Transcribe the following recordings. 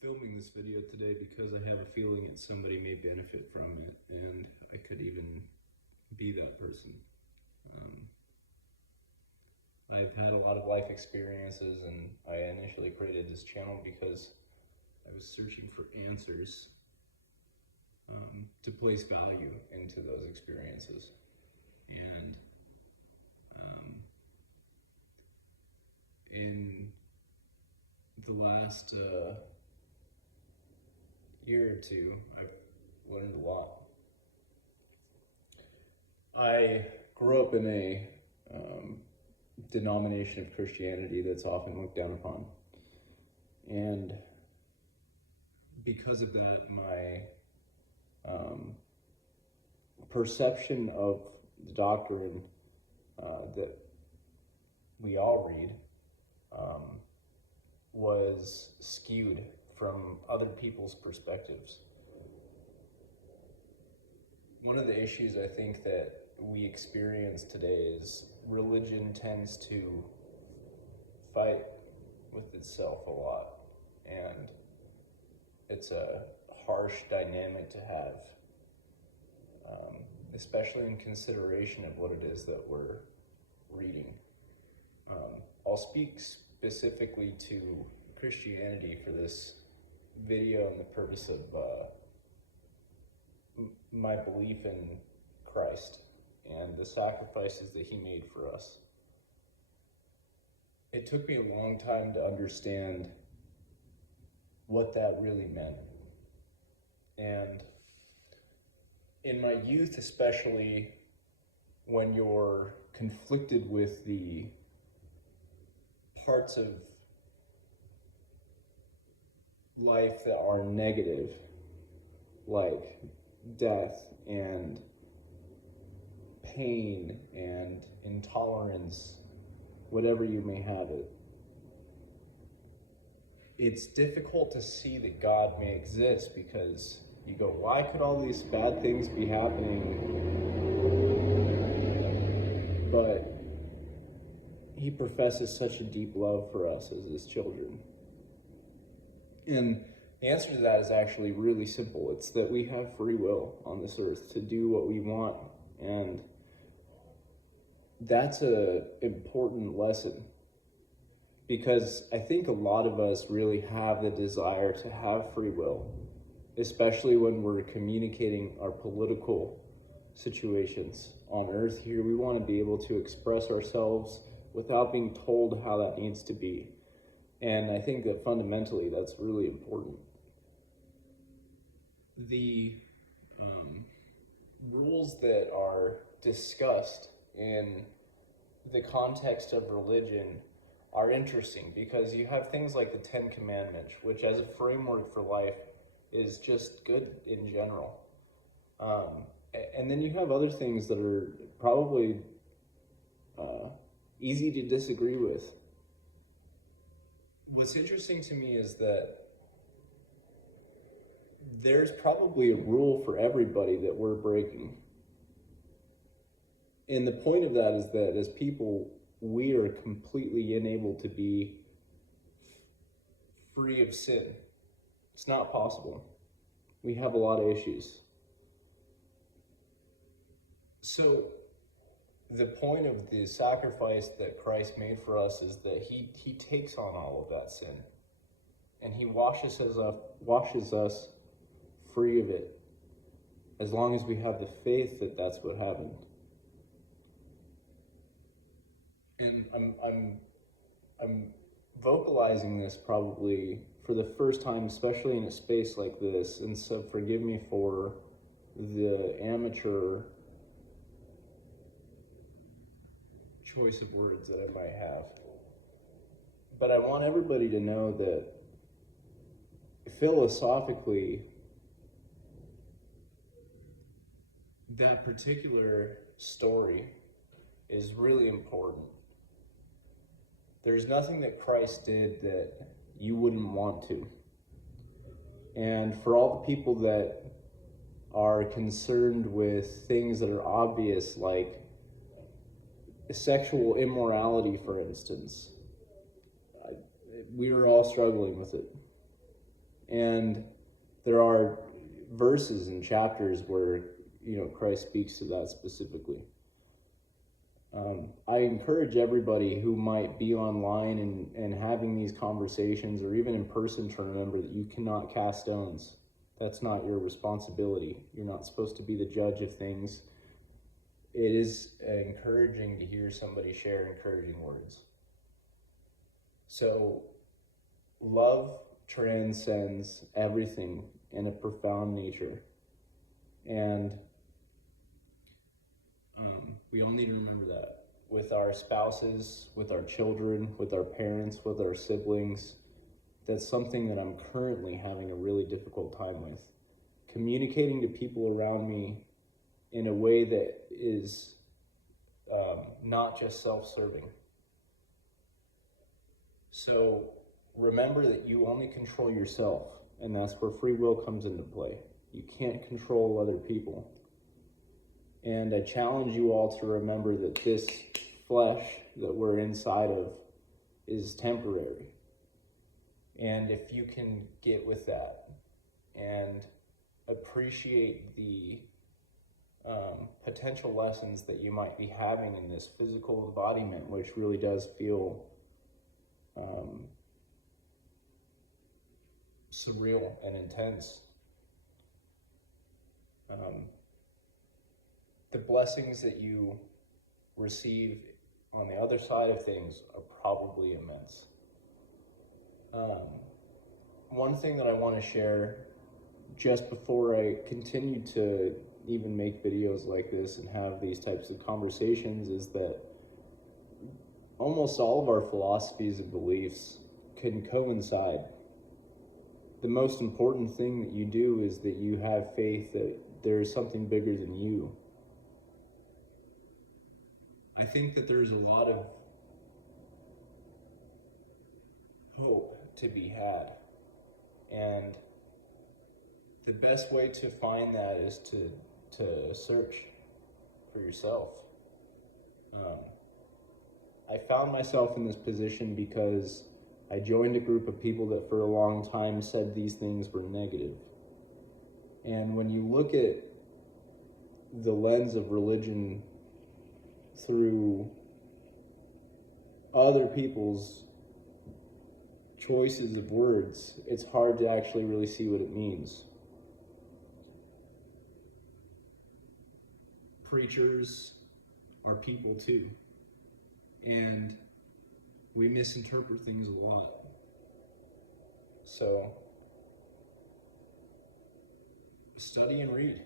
filming this video today because I have a feeling that somebody may benefit from it, and I could even be that person. I've had a lot of life experiences, and I initially created this channel because I was searching for answers to place value into those experiences. And in the last year or two, I've learned a lot. I grew up in a denomination of Christianity that's often looked down upon. And because of that, my perception of the doctrine that we all read was skewed from other people's perspectives. One of the issues I think that we experience today is religion tends to fight with itself a lot, and it's a harsh dynamic to have, especially in consideration of what it is that we're reading. I'll speak specifically to Christianity for this video and the purpose of my belief in Christ and the sacrifices that he made for us. It took me a long time to understand what that really meant. And in my youth, especially, when you're conflicted with the parts of life that are negative, like death and pain and intolerance, whatever you may have it, it's difficult to see that God may exist, because you go, why could all these bad things be happening? But he professes such a deep love for us as his children. And the answer to that is actually really simple. It's that we have free will on this earth to do what we want. And that's an important lesson, because I think a lot of us really have the desire to have free will, especially when we're communicating our political situations on earth here. We want to be able to express ourselves without being told how that needs to be. And I think that fundamentally that's really important. The rules that are discussed in the context of religion are interesting, because you have things like the Ten Commandments, which as a framework for life is just good in general. And then you have other things that are probably easy to disagree with. What's interesting to me is that there's probably a rule for everybody that we're breaking. And the point of that is that as people, we are completely unable to be free of sin. It's not possible. We have a lot of issues. So the point of the sacrifice that Christ made for us is that he takes on all of that sin, and he washes us free of it, as long as we have the faith that that's what happened. And I'm vocalizing this probably for the first time, especially in a space like this, and so forgive me for the amateur choice of words that I might have. But I want everybody to know that philosophically, that particular story is really important. There's nothing that Christ did that you wouldn't want to. And for all the people that are concerned with things that are obvious, like sexual immorality, for instance, we are all struggling with it. And there are verses and chapters where, Christ speaks to that specifically. I encourage everybody who might be online and having these conversations or even in person to remember that you cannot cast stones. That's not your responsibility. You're not supposed to be the judge of things. It is encouraging to hear somebody share encouraging words. So, love transcends everything in a profound nature. And we all need to remember that with our spouses, with our children, with our parents, with our siblings. That's something that I'm currently having a really difficult time with. Communicating to people around me in a way that is not just self-serving. So remember that you only control yourself, and that's where free will comes into play. You can't control other people. And I challenge you all to remember that this flesh that we're inside of is temporary. And if you can get with that and appreciate the potential lessons that you might be having in this physical embodiment, which really does feel surreal and intense. The blessings that you receive on the other side of things are probably immense. One thing that I want to share just before I continue to even make videos like this and have these types of conversations is that almost all of our philosophies and beliefs can coincide. The most important thing that you do is that you have faith that there's something bigger than you. I think that there's a lot of hope to be had. And the best way to find that is to search for yourself. I found myself in this position because I joined a group of people that for a long time said these things were negative. And when you look at the lens of religion through other people's choices of words, it's hard to actually really see what it means. Preachers are people too, and we misinterpret things a lot. So, study and read.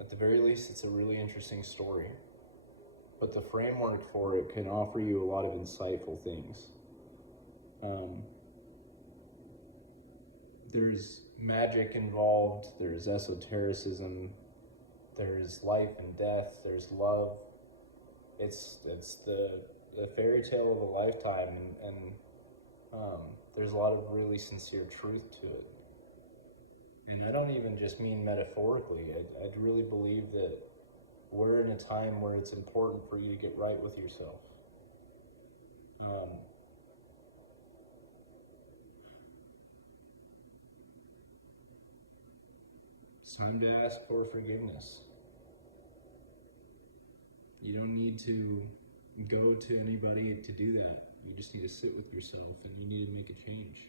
At the very least, it's a really interesting story. But the framework for it can offer you a lot of insightful things. There's magic involved, there's esotericism, there's life and death, there's love. It's the fairy tale of a lifetime, and there's a lot of really sincere truth to it. And I don't even just mean metaphorically. I'd really believe that we're in a time where it's important for you to get right with yourself. It's time to ask for forgiveness. You don't need to go to anybody to do that. You just need to sit with yourself, and you need to make a change.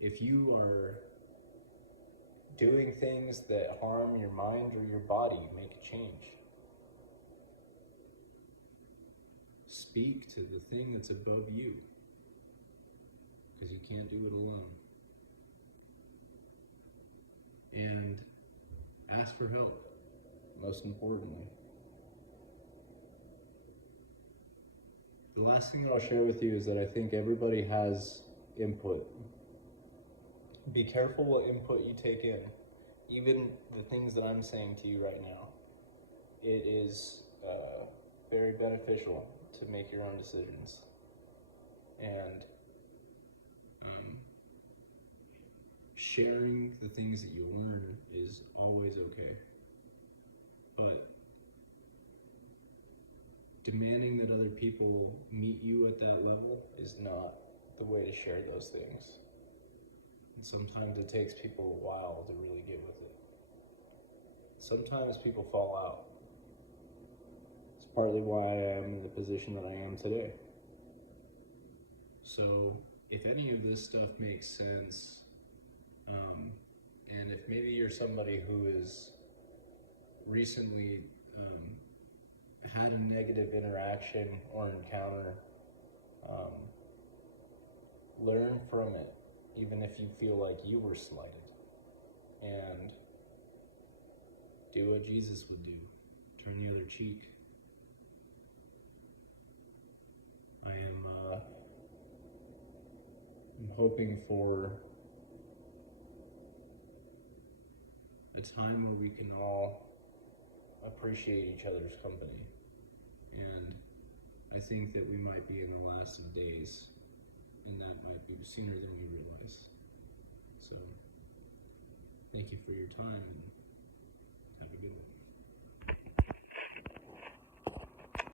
If you are doing things that harm your mind or your body, make a change. Speak to the thing that's above you, because you can't do it alone. And ask for help, most importantly. The last thing that I'll share with you is that I think everybody has input. Be careful what input you take in. Even the things that I'm saying to you right now, it is very beneficial to make your own decisions. And sharing the things that you learn is always okay. But demanding that other people meet you at that level is not the way to share those things. And sometimes it takes people a while to really get with it. Sometimes people fall out. It's partly why I am in the position that I am today. So if any of this stuff makes sense, and if maybe you're somebody who is recently had a negative interaction or encounter, learn from it, even if you feel like you were slighted, and do what Jesus would do. Turn the other cheek. I'm hoping for a time where we can all appreciate each other's company. And I think that we might be in the last of days, and that might be sooner than we realize. So, thank you for your time.